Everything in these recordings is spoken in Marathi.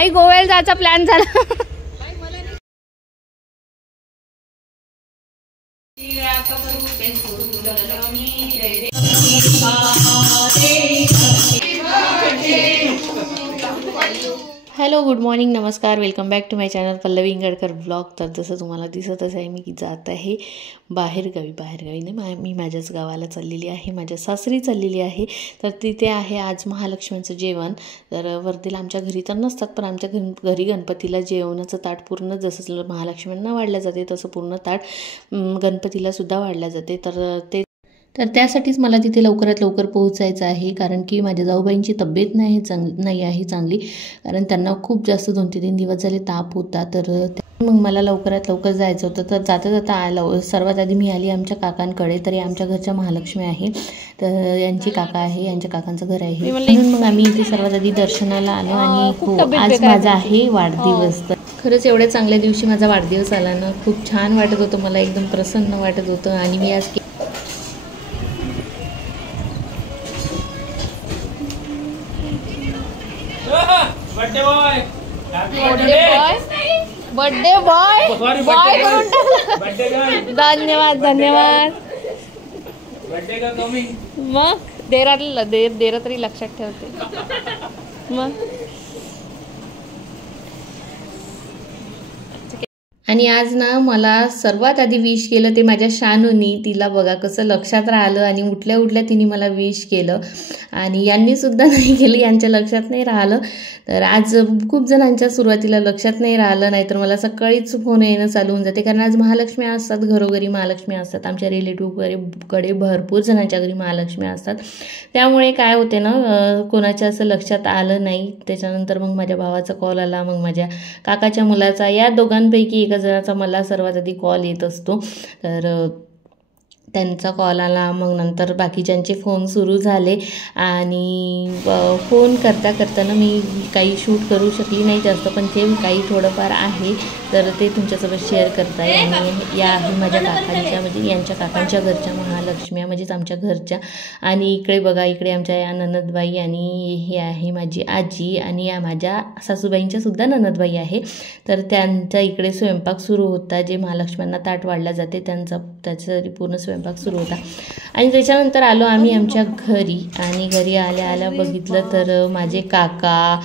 आई गोव्याला जायचा प्लॅन झाला. हॅलो, गुड मॉर्निंग, नमस्कार, welcome back to my channel Pallavi Ingadkar blog. तर जसं तुम्हाला दिसतच आहे मी की जात आहे बाहेरगावी नाही, मी माझ्याच गावाला चाललेली आहे, माझ्या सासरी चाललेली आहे. तर तिथे आहे आज महालक्ष्मीचं जेवण. तर वर्धेला आमच्या घरी तर नसतात, पण आमच्या घरी गणपतीला जेवणाचं ताट पूर्ण जसं महालक्ष्म्यांना वाढलं जाते तसं पूर्ण ताट गणपतीलासुद्धा वाढलं जाते. तर त्यासाठीच मला तिथे लवकरात लवकर पोहोचायचं आहे, कारण की माझ्या जाऊबाईंची तब्येत नाही आहे चांगली, कारण त्यांना खूप जास्त 2-3 दिवस झाले ताप होता. तर मग मला लवकरात लवकर जायचं होतं. तर जाता जाता सर्वात आधी मी आली आमच्या काकांकडे. तर आमच्या घरच्या महालक्ष्मी आहे, तर यांची काका आहे, यांच्या काकांचं घर आहे, म्हणून मग आम्ही इथे सर्वात आधी दर्शनाला आलो. आणि आज माझा आहे वाढदिवस. तर खरंच एवढ्या चांगल्या दिवशी माझा वाढदिवस आला ना, खूप छान वाटत होतं, मला एकदम प्रसन्न वाटत होतं. आणि मी आज बर्थडे बॉय धन्यवाद. मग देरा तरी लक्षात ठेवते मग. आणि आज ना मला सर्वात आधी विश केलं ते माझ्या शानूनी. तिला बघा कसं लक्षात राहिलं, आणि उठल्या तिने मला विश केलं. आणि यांनी सुद्धा नाही केलं, यांच्या लक्षात नाही राहिलं. तर आज खूप जणांच्या सुरुवातीला लक्षात नाही राहिलं, नाहीतर मला सकाळीच फोन येणं चालू होऊन जाते, कारण आज महालक्ष्मी असतात, घरोघरी महालक्ष्मी असतात. आमच्या रिलेटिव्हकडे भरपूर जणांच्या घरी महालक्ष्मी असतात. त्यामुळे काय होते ना, कोणाच्या असं लक्षात आलं नाही. त्याच्यानंतर मग माझ्या भावाचा कॉल आला, मग माझ्या काकाच्या मुलाचा, या दोघांपैकी एका जणाचा मला सर्वात आधी कॉल येत असतो. तर त्यांचा कॉल आला, मग नंतर बाकीच्यांचे फोन सुरू झाले. आणि फोन करताना मी काही शूट करू शकली नाही जास्त, पण ते काही थोडंफार आहे, तर ते तुमच्यासोबत शेअर करताय. आणि या आहे माझ्या काकांच्या, म्हणजे यांच्या काकांच्या घरच्या महालक्ष्म्या, म्हणजेच आमच्या घरच्या. आणि इकडे बघा, इकडे आमच्या या ननदबाई, आणि हे आहे माझी आजी, आणि या माझ्या सासूबाईंच्या सुद्धा ननदबाई आहे. तर त्यांचा इकडे स्वयंपाक सुरू होता, जे महालक्ष्म्यांना ताट वाढला जाते त्याचा पूर्ण स्वयंपाक सुरू होता. आणि त्याच्यानंतर आलो आम्ही आमच्या घरी. आणि घरी आल्या बघितलं तर माझे काका,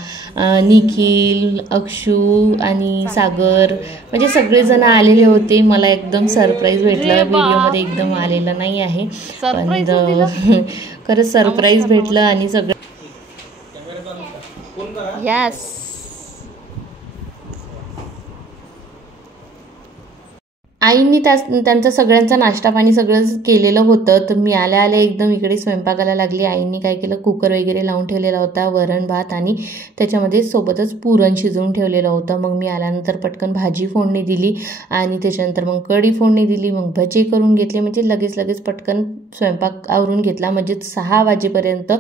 निखिल, अक्षू आणि सागर, म्हणजे सगळेजण आलेले होते. मला एकदम सरप्राईज भेटलं, व्हिडिओमध्ये एकदम आलेलं नाही आहे, पण खरंच सरप्राईज भेटलं. आणि सगळं यस, आईंनी त्यांचा सगळ्यांचा नाश्ता पाणी सगळं केलेलं होतं. तर मी आल्या एकदम इकडे स्वयंपाकाला लागली. आईंनी काय केलं, कुकर वगैरे लावून ठेवलेला होता, वरण भात, आणि त्याच्यामध्ये सोबतच पुरण शिजवून ठेवलेलं होतं. मग मी आल्यानंतर पटकन भाजी फोडणी दिली, आणि त्याच्यानंतर मग कढी फोडणी दिली, मग भजी करून घेतले, म्हणजे लगेच पटकन स्वयंपाक आवरून घेतला. म्हणजेच 6 वाजेपर्यंत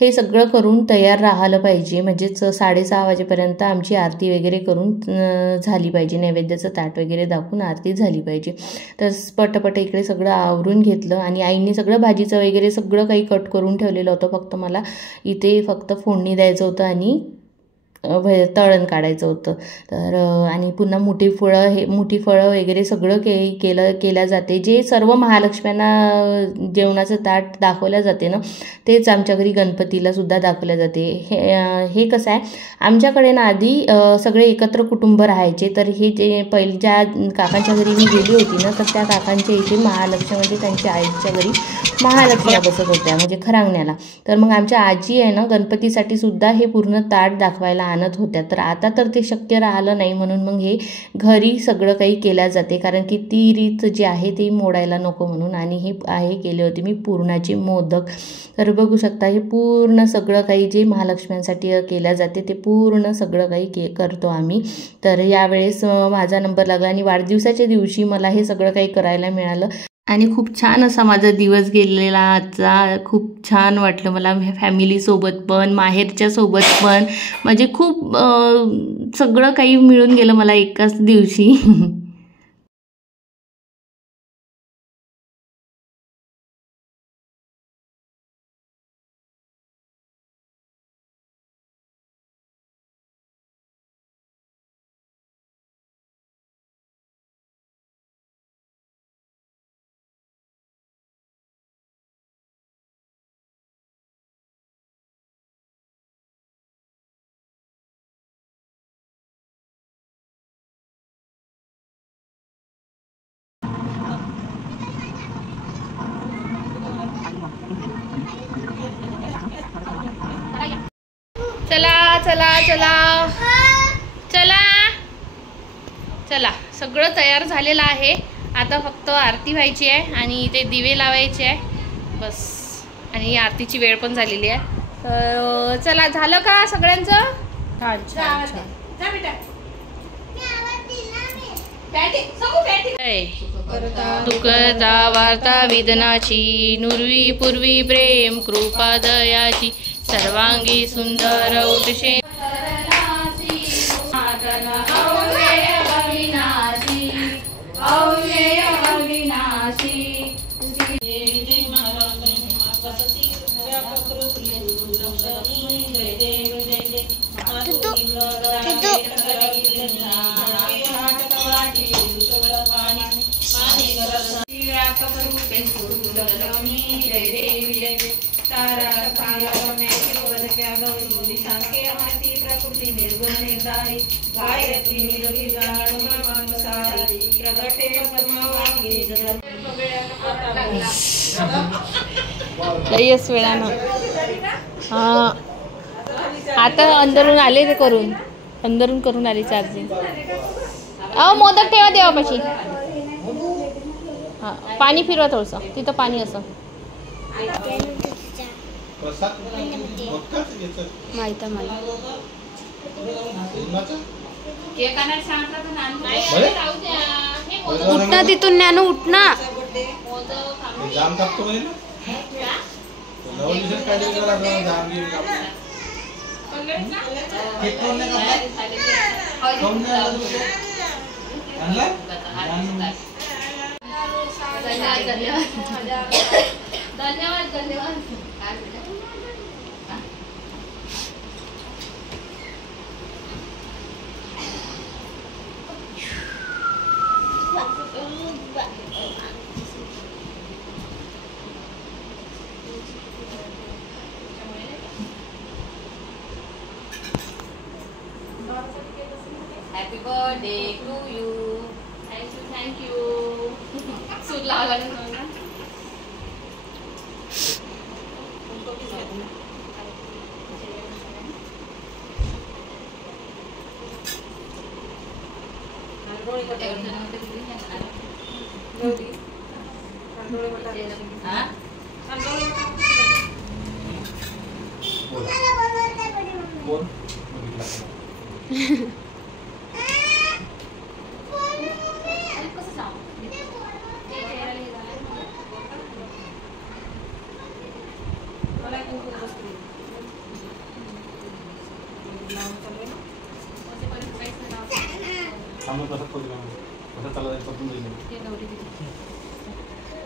हे सगळं करून तयार राहिलं पाहिजे, म्हणजेच 6:30 वाजेपर्यंत आमची आरती वगैरे करून झाली पाहिजे, नैवेद्याचं ताट वगैरे दाखवून आरती झाली पाहिजे. तर पटपट इकडे सगळं आवरून घेतलं. आणि आईंनी सगळं भाजीचं वगैरे सगळं काही कट करून ठेवलेलं होतं, फक्त मला इथे फक्त फोडणी द्यायचं होतं आणि तळण काढायचं होतं. तर आणि पुन्हा मोठी फळं वगैरे सगळं केल्या जाते. जे सर्व महालक्ष्म्यांना जेवणाचं ताट दाखवलं जाते ना, तेच आमच्या घरी गणपतीला सुद्धा दाखवलं जाते. हे कसं आहे, आमच्याकडे ना आधी सगळे एकत्र कुटुंब राहायचे. तर हे जे ज्या काकांच्या घरी मी गेली होती ना, तर त्या काकांच्या इथे महालक्ष्मी, म्हणजे त्यांच्या आईच्या घरी महालक्ष्मी बसत होत्या, म्हणजे खरांगण्याला. तर मग आमच्या आजी आहे ना, गणपतीसाठी सुद्धा हे पूर्ण ताट दाखवायला आणत होत्या. तर आता तर ते शक्य राहिलं नाही, म्हणून मग हे घरी सगळं काही केल्या जाते, कारण की ती रीत जी आहे ती मोडायला नको म्हणून. आणि हे केले होते मी पुरणाचे मोदक. तर बघू शकता, हे पूर्ण सगळं काही जे महालक्ष्म्यांसाठी केल्या जाते ते पूर्ण सगळं काही करतो आम्ही. तर यावेळेस माझा नंबर लागला, आणि वाढदिवसाच्या दिवशी मला हे सगळं काही करायला मिळालं. आणि खूप छान असा माझा दिवस गेलेला आजचा. खूप छान वाटलं मला, फॅमिलीसोबत पण, माहेरच्या सोबत पण, म्हणजे खूप सगळं काही मिळून गेलं मला एकाच दिवशी. चला चला चला चला, सगळं तयार झालेलं आहे. आता फक्त आरती व्हायची आहे आणि ते दिवे लावायचे आहे बस. आणि आरतीची वेळ पण झालेली आहे. तर चला, झालं का सगळ्यांचं? छान छान छान. दुःखदा वार्ता वेदनाची, नुरवी पूर्वी प्रेम कृपा दयाची, सर्वांगी सुंदर उठशे लयच वेळानं. हा, आता अंदरून आले ते करून, अंदरून करून आले चार्जिंग. मोदक ठेवा देवापाशी. हा, पाणी फिरवा थोडंसं, तिथं पाणी असं. माहित आहे मला. उठना तिथून, ज्ञानू उठना. धन्यवाद धन्यवाद. Happy birthday to you. Thank you, thank you. सूर लावला ना.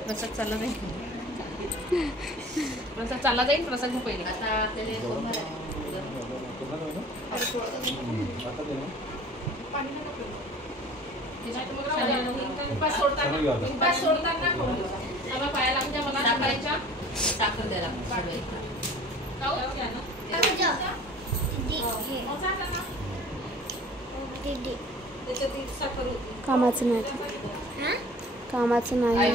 प्रसाद चालला जाईल, प्रसाद चालला जाईल. प्रसाद पहिले आता पाया लागून मला साखरेच्या साखर द्यायला कामाचं नाही, कामाचं नाही.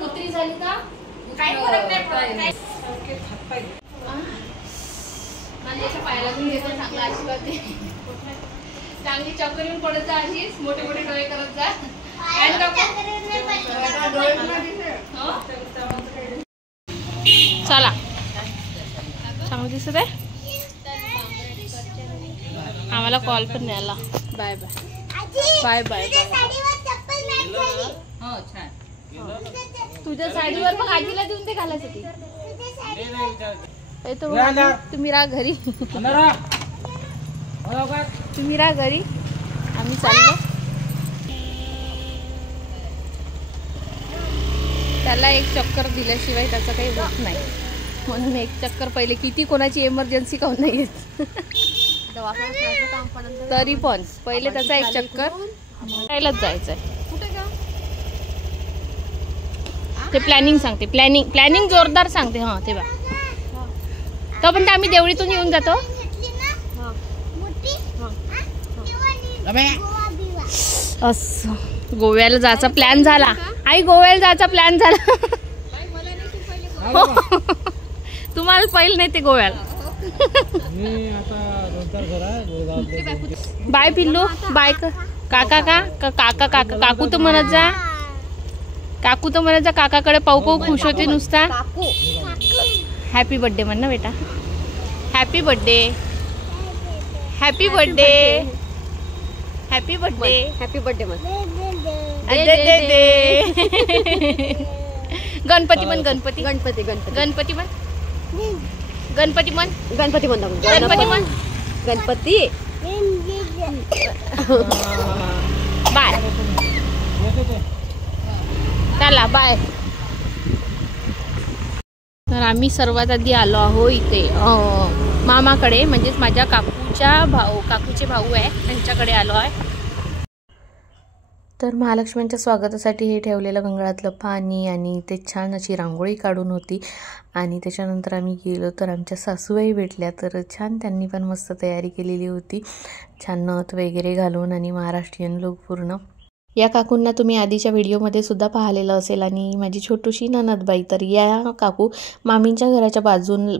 पुत्री झाली का काही फरक नाही. पायाला चांगला आशीर्वाद दे. चांगली चक्कर येऊन पडत जा, अशीच मोठे मोठे डोळे करत जा. चला, चांगलं दिसत आहे. आम्हाला कॉल पण नाही आला. Bye bye bye bye. तुझ्या साडीवर मग आजीला देऊन ते घालायसाठी. तुम्ही राहा घरी, तुम्ही राहा घरी, आम्ही चाललो. त्याला एक चक्कर दिल्याशिवाय त्याचं काही होत नाही, म्हणून एक चक्कर पहिले. किती कोणाची एमर्जन्सी काहून नाही येत. तरी पण पहिले त्याचा एक चक्कर मारायलाच जायचंय. ते प्लॅनिंग सांगते, प्लॅनिंग जोरदार सांगते. हा ते बा तो पण आम्ही देवळीतून येऊन जातो. असं गोव्याला जायचा प्लॅन झाला. आई गोव्याला जायचा प्लॅन झाला. तुम्हाला पहिलं नाही ते गोव्याला. बाय पिल्लू, बाय. काका काकू तर म्हणत जा, काकू तर म्हणत जा. काकाकडे पाहू खुश होते नुसता. हॅपी बर्थडे म्हण ना बेटा. Happy birthday, happy birthday, happy birthday, happy birthday म्हण. गणपती म्हण, गणपती गणपती गणपती गणपती म्हण, गणपती म्हण, गणपती म्हण, गणपती म्हण, गणपती. बाय. चला बाय. तर आम्ही सर्वात आधी आलो आहो इथे मामाकडे, म्हणजेच माझ्या काकूचे भाऊ आहे त्यांच्याकडे आलो आहे. तर महालक्ष्मींच्या स्वागतासाठी हे ठेवलेलं गंगाळातलं पाणी आणि ते छान अशी रांगोळी काढून होती. आणि त्याच्यानंतर आम्ही गेलो तर आमच्या सासूबाई भेटल्या. तर छान त्यांनी पण मस्त तयारी केलेली होती, छान नथ वगैरे घालून आणि महाराष्ट्रीयन लूक पूर्ण. या काकूंना तुम्ही आधीच्या व्हिडिओमध्ये सुद्धा पाहिलेलं असेल. आणि माझी छोटूशी ननदबाई, तर या काकू मामींच्या घराच्या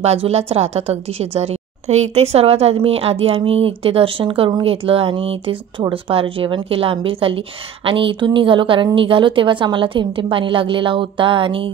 बाजूलाच राहतात, अगदी शेजारी. तर इथे सर्वात आधी आम्ही इथे दर्शन करून घेतलं आणि इथे थोडंसं फार जेवण केलं, आंबील खाल्ली आणि इथून निघालो. कारण निघालो तेव्हाच आम्हाला थेंब पाणी लागलेला होता आणि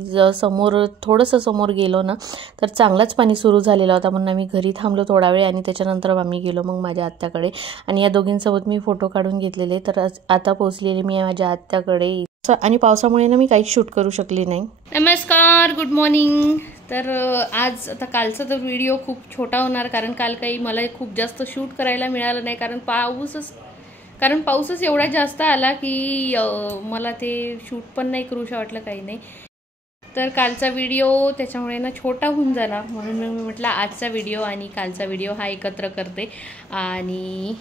थोडंसं समोर गेलो ना तर चांगलाच पाणी सुरू झालेला होता. म्हणून आम्ही घरी थांबलो थोडा वेळ आणि त्याच्यानंतर आम्ही गेलो मग माझ्या आत्याकडे. आणि या दोघींसोबत मी फोटो काढून घेतलेले. तर आता पोहोचलेले मी माझ्या आत्याकडे आणि पावसामुळे ना मी काहीच शूट करू शकले नाही. नमस्कार, गुड मॉर्निंग. तर आज आता कालचा तर व्हिडिओ खूप छोटा होणार, कारण काल काही मला खूप जास्त शूट करायला मिळालं नाही, कारण पाऊसच एवढा जास्त आला की मला ते शूट पण नाही करूशा वाटलं, काही नाही. तर कालचा व्हिडिओ त्याच्यामुळे ना छोटा होऊन झाला, म्हणून मी म्हटलं आजचा व्हिडिओ आणि कालचा व्हिडिओ हा एकत्र करते. आणि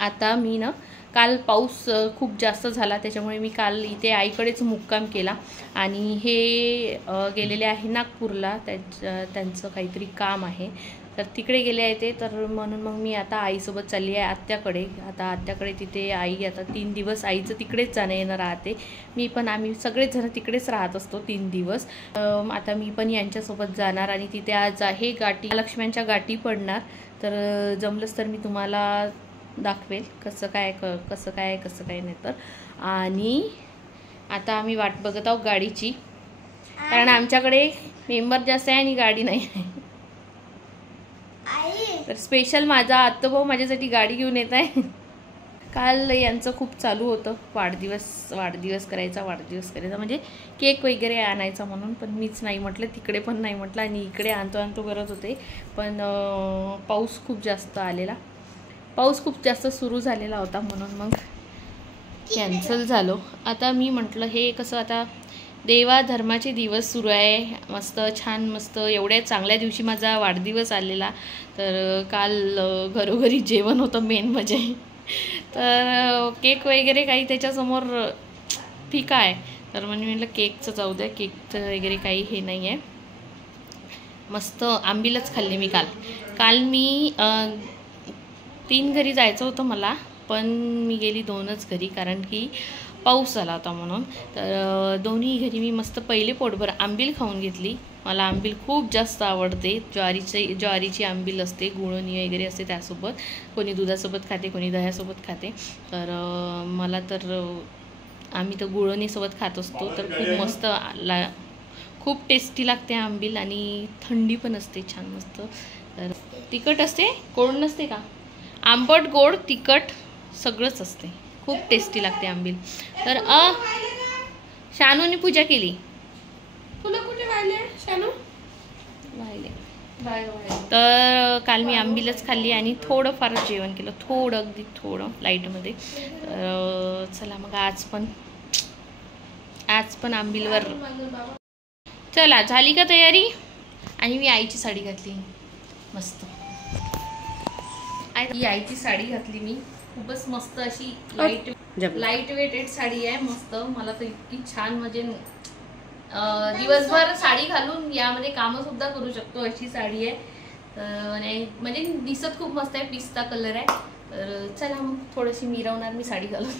आता मी ना काल पाऊस खूप जास्त झाला त्याच्यामुळे मी काल इथे आईकडेच मुक्काम केला. आणि हे गेलेले आहे नागपूरला, त्यांचं काहीतरी काम आहे, तर तिकडे गेले आहे ते. तर म्हणून मग मी आता आईसोबत चालली आहे आत्याकडे. आता आत्याकडे तिथे आई आता 3 दिवस आईचं तिकडेच जाणं येणं राहते. आम्ही सगळेच जण तिकडेच राहत असतो 3 दिवस. आता मी पण यांच्यासोबत जाणार आणि तिथे आज आहे लक्ष्म्यांच्या गाठी पडणार. तर जमलंच तर मी तुम्हाला दाखवेल कसं काय नाही तर. आणि आता आम्ही वाट बघत आहोत गाडीची, कारण आमच्याकडे मेंबर जास्त आहे आणि गाडी नाही आहे. तर स्पेशल माझा आत्तभाऊ माझ्यासाठी गाडी घेऊन येत आहे. काल यांचं खूप चालू होतं वाढदिवस करायचा म्हणजे केक वगैरे आणायचा म्हणून, पण मीच नाही म्हटलं, तिकडे पण नाही म्हटलं आणि इकडे आणतो करत होते. पण पाऊस खूप जास्त सुरू झालेला होता म्हणून मग कॅन्सल झालो. आता मी म्हटलं हे कसं, आता देवा धर्माचे दिवस सुरू आहे, छान मस्त एवढ्या चांगल्या दिवशी माझा वाढदिवस आलेला. तर काल घरोघरी जेवण होतं मेन म्हणजे. तर केक वगैरे काही त्याच्यासमोर फिका आहे, तर म्हणजे म्हटलं केकचं जाऊ द्या, केकचं वगैरे काही हे नाही आहे. मस्त आंबीलच खाल्ली मी काल मी 3 घरी जायचं होतं मला, पण मी गेली 2च घरी, कारण की पाऊस आला होता म्हणून. तर दोन्ही घरी मी मस्त पहिले पोटभर आंबील खाऊन घेतली. मला आंबील खूप जास्त आवडते. ज्वारीची आंबील असते, गुळणी वगैरे असते त्यासोबत. कोणी दुधासोबत खाते, कोणी दह्यासोबत खाते. तर मला तर आम्ही तर गुळणीसोबत खात असतो. तर खूप मस्त खूप टेस्टी लागते आंबील आणि थंडी पण असते छान मस्त. तर तिखट असते, गोड नसते का, आंबट गोड तिखट सगळंच असते, खूप टेस्टी लागते आंबील. तर शानूने पूजा केली. तुला कुठे वाहिले शानू? तर काल मी आंबीलच खाल्ली आणि थोडं फार जेवण केलं, अगदी थोडं लाईटमध्ये. तर चला मग आज पण आंबीलवर. चला झाली का तयारी? आणि मी आईची साडी घातली मस्त. ही आईची साडी घातली मी, खूपच मस्त अशी लाईट वेटेड साडी आहे मस्त. मला तर इतकी छान म्हणजे दिवसभर साडी घालून यामध्ये कामं सुद्धा करू शकतो अशी साडी आहे. म्हणजे दिसत खूप मस्त आहे, पिस्ता कलर आहे. तर चला मग थोडीशी मिरवणार मी साडी घालून.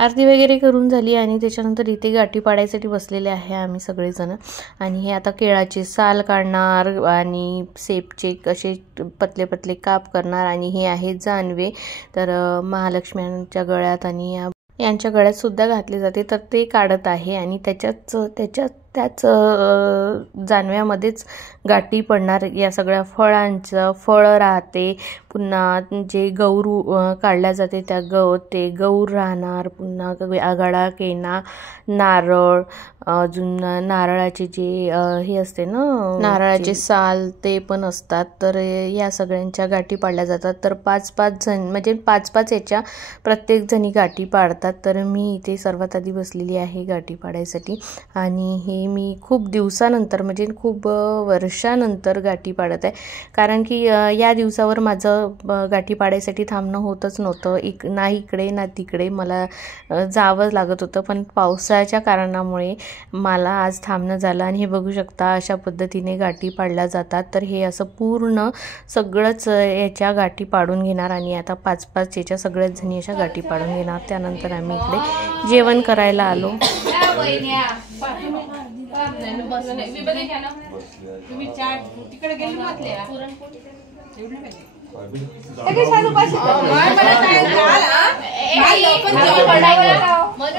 आरती वगैरे करून झाली आणि त्याच्यानंतर इथे गाठी पाडायसाठी बसलेले आहे आम्ही सगळेजण. आणि हे आता केळाचे साल काढणार आणि सेपचे असे पतले पतले काप करणार. आणि हे आहे जानवे, तर महालक्ष्म्यांच्या गळ्यात आणि यांच्या गळ्यात सुद्धा घातले जाते, तर ते काढत आहे. आणि त्याच जानव्यामध्येच गाठी पडणार या सगळ्या फळांचं. फळ राहते, पुन्हा जे गौरू काढल्या जाते ते गौर राहणार, पुन्हा आघाडा, केना, नारळ, अजून नारळाचे जे हे असते ना नारळाचे साल ते पण असतात. तर या सगळ्यांच्या गाठी पाडल्या जातात. तर 5-5 जण म्हणजे 5-5 याच्या प्रत्येक जणी गाठी पाडतात. तर मी इथे सर्वात आधी बसलेली आहे गाठी पाडायसाठी. आणि हे मी खूप दिवसानंतर म्हणजे खूप वर्षानंतर गाठी पाडत आहे, कारण की या दिवसावर माझं गाठी पाडायसाठी थांबणं होतच नव्हतं. ना इकडे ना तिकडे मला जावं लागत होतं, पण पावसाच्या कारणामुळे मला आज थांबणं झालं. आणि हे बघू शकता अशा पद्धतीने गाठी पाडल्या जातात. तर हे असं पूर्ण सगळंच याच्या गाठी पाडून घेणार. आणि आता 5-5 याच्या सगळ्याच जणी अशा गाठी पाडून घेणार. त्यानंतर आम्ही इकडे जेवण करायला आलो.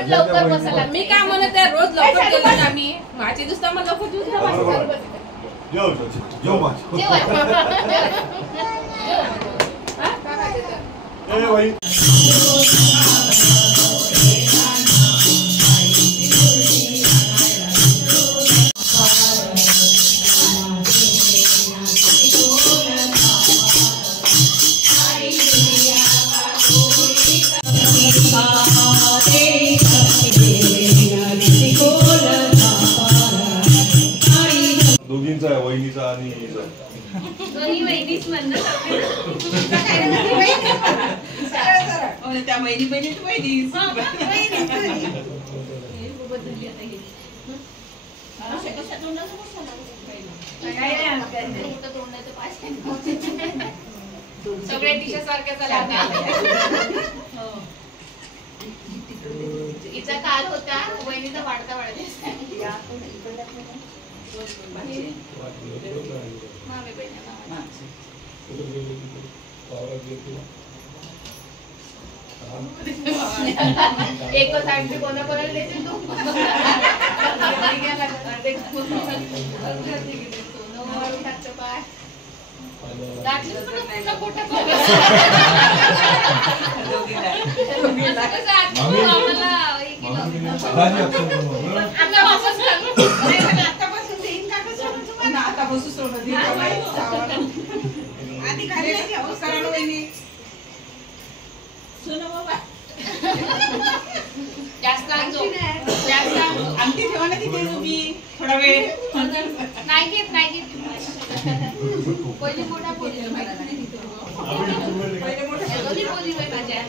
लवकर बसायला मी काय म्हणत आहे, रोज लवकर गेलो ना आम्ही माझे दुसरा मला दोघींचा आहे, वहिनीचा आणि त्या बहिणी सगळ्या टिशा सारख्या हिचा काल होता, वहिनीचा वाढता एक सांगते कोणाकोणाला देतील तू आमची ठेवाना किती तुम्ही थोडा वेळ नाही घेत पहिले मोठा बोलली माझ्या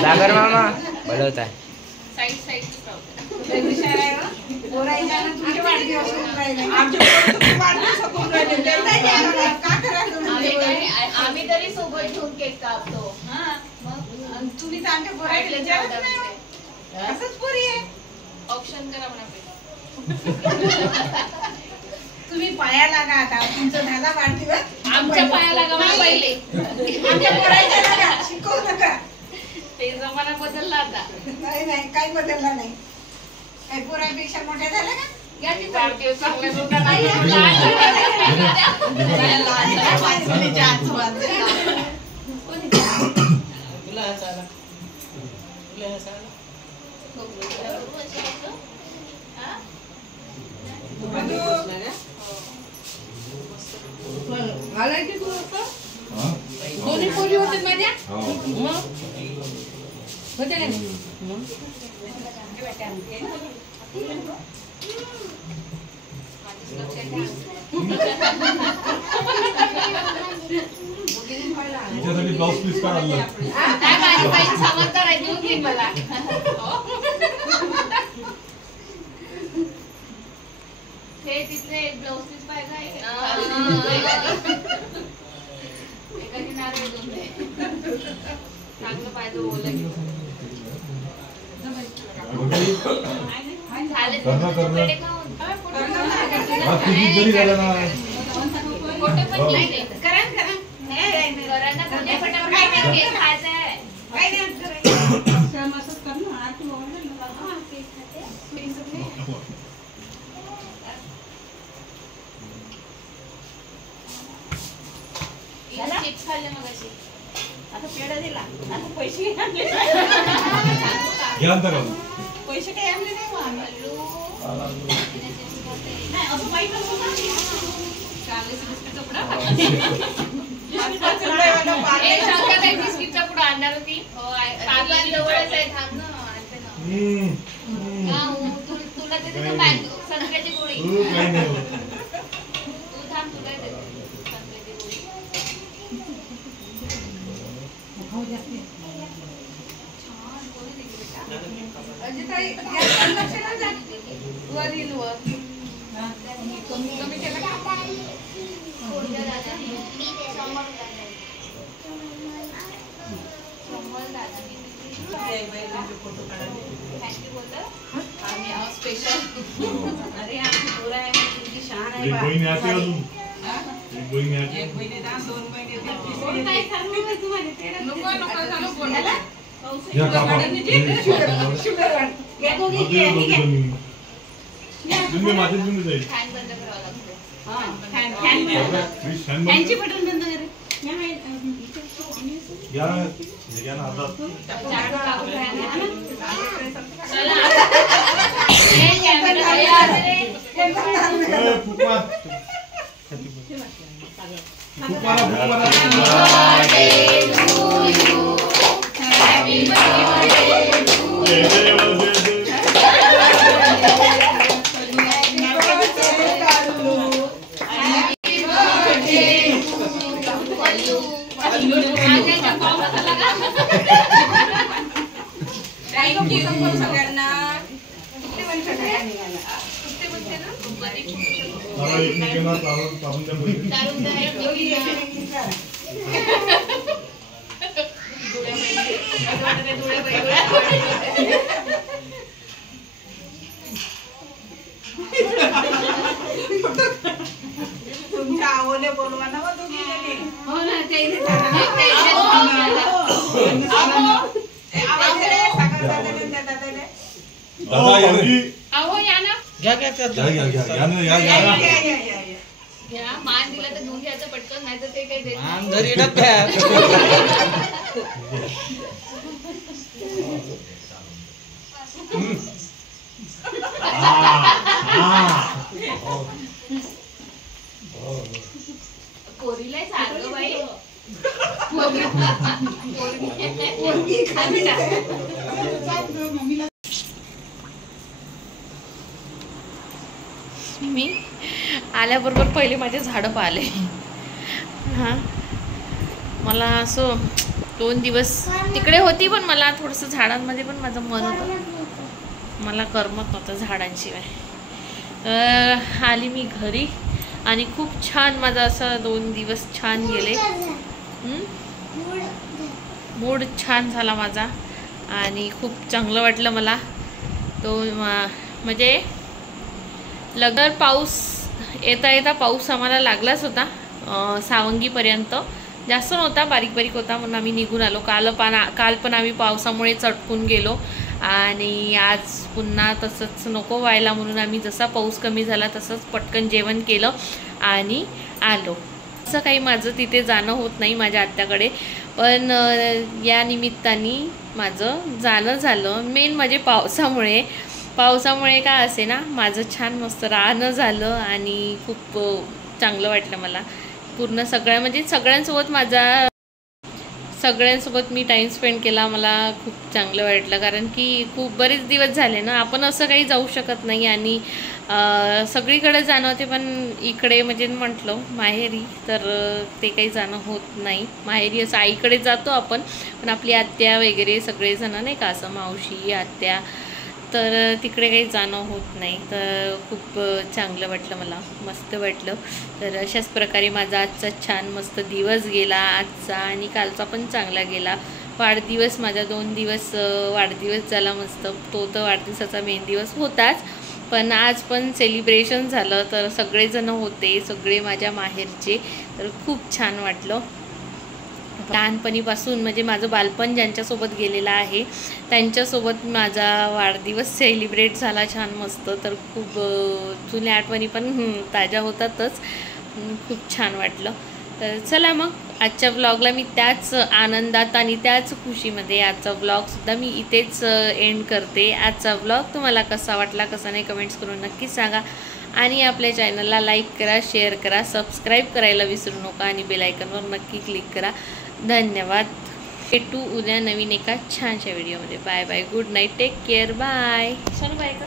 सागर मामा बोलवत आहे. आम्ही तरी सोबत घेऊन केक कापतो. तुम्ही तर आमच्या पोराला असंच पोरी आहे. ऑप्शन करा म्हणा. तुम्ही पाया लागा आता. तुमचं झाला वाढदिवस. आमच्या पाया लागा पहिले. आमच्या पोराच्या लागा. शिकवू नका. ते जमाना बदलला आता. नाही नाही काही बदलला नाही. काही पोरांपेक्षा मोठ्या झाल्या का? वाढदिवस चांगला सुद्धा नाही. दोन्ही पोरी होते माझ्या होते का नाही. तिच्यासाठी ब्लाउज पीस काढलं. समजदार आहे. देऊन घेईन मला. हे तिथले एक ब्लाउज पीस पाहिजे. एखादी नारळ देऊन दे. चांगलं पाहिजे बोलायचं. चिप्स खाल्ले मगाशी. आता पेढा दिला. आता पैसे आणले. पैसे काही आणले नाही मग आम्ही. नाही असं माहित बिस्किटचा पुढं आणणार होती. जवळच आहे. थांब ना. तुला देते संत्र्याची गोळी. तू थांब. तुला देते संत्र्याची गोळी. तुमच्या आवले बोलवा ना दोघी. हो ना ते मान दिला तर घेऊन घ्यायचं पटकन. नाही तर ते काही देत पोरीला सारखं बाई. मी आल्याबरोबर पहिले माझे झाडं पाहिले. हां मला असं 2 दिवस तिकडे होती पण मला थोडंसं झाडांमध्ये पण माझं मन होतं. मला करमत नव्हतं झाडांशिवाय. आली मी घरी आणि खूप छान माझा असा 2 दिवस छान गेले. मूड छान झाला माझा आणि खूप चांगलं वाटलं मला. तो म्हणजे लगभग पाऊस येता पाऊस आम्हाला लागलाच होता. सावंगीपर्यंत जास्त नव्हता, बारीक बारीक होता म्हणून आम्ही निघून आलो. काल पण आम्ही पावसामुळे चटकून गेलो आणि आज पुन्हा तसंच नको व्हायला म्हणून आम्ही जसा पाऊस कमी झाला तसंच पटकन जेवण केलं आणि आलो. असं काही माझं तिथे जाणं होत नाही माझ्या आत्याकडे, पण या निमित्ताने माझं जाणं झालं. मेन म्हणजे पावसामुळे काय असे ना, माझं छान मस्त राहणं झालं आणि खूप चांगलं वाटलं मला. पूर्ण सगळ्यांसोबत मी टाईम स्पेंड केला. मला खूप चांगलं वाटलं, कारण की खूप बरेच दिवस झाले ना, आपण असं काही जाऊ शकत नाही आणि सगळीकडे जाणं होते, पण इकडे म्हणजे म्हटलं माहेरी तर ते काही जाणं होत नाही. माहेरी असं आईकडे जातो आपण, पण आपली आत्या वगैरे सगळेजण नाही का, असं मावशी आत्या, तर तिकडे काही जाणं होत नाही. तर खूप चांगलं वाटलं मला, मस्त वाटलं. तर अशाच प्रकारे माझा आजचा छान मस्त दिवस गेला आजचा, आणि कालचा पण चांगला गेला. वाढदिवस माझा 2 दिवस वाढदिवस झाला मस्त. तो तर वाढदिवसाचा मेन दिवस होताच, पण आज पण सेलिब्रेशन झालं. तर सगळेजण होते, सगळे माझ्या माहेरचे. तर खूप छान वाटलं. लहानपणीपासून म्हणजे माझं बालपण ज्यांच्यासोबत गेलेलं आहे त्यांच्यासोबत माझा वाढदिवस सेलिब्रेट झाला छान मस्त. तर खूप जुन्या आठवणी पण ताज्या होतातच. खूप छान वाटलं. तर चला मग आजच्या ब्लॉगला मी त्याच आनंदात आणि त्याच खुशीमध्ये आजचा ब्लॉगसुद्धा मी इथेच एंड करते. आजचा ब्लॉग तुम्हाला कसा वाटला कसा नाही कमेंट्स करून नक्कीच सांगा. आणि आपल्या चॅनलला लाईक करा, शेअर करा, सबस्क्राईब करायला विसरू नका आणि बेल आयकॉनवर नक्की क्लिक करा. धन्यवाद. भेटू उद्या नवीन एका छानशा व्हिडिओमध्ये. Bye bye, good night, take care, bye. चल बाय.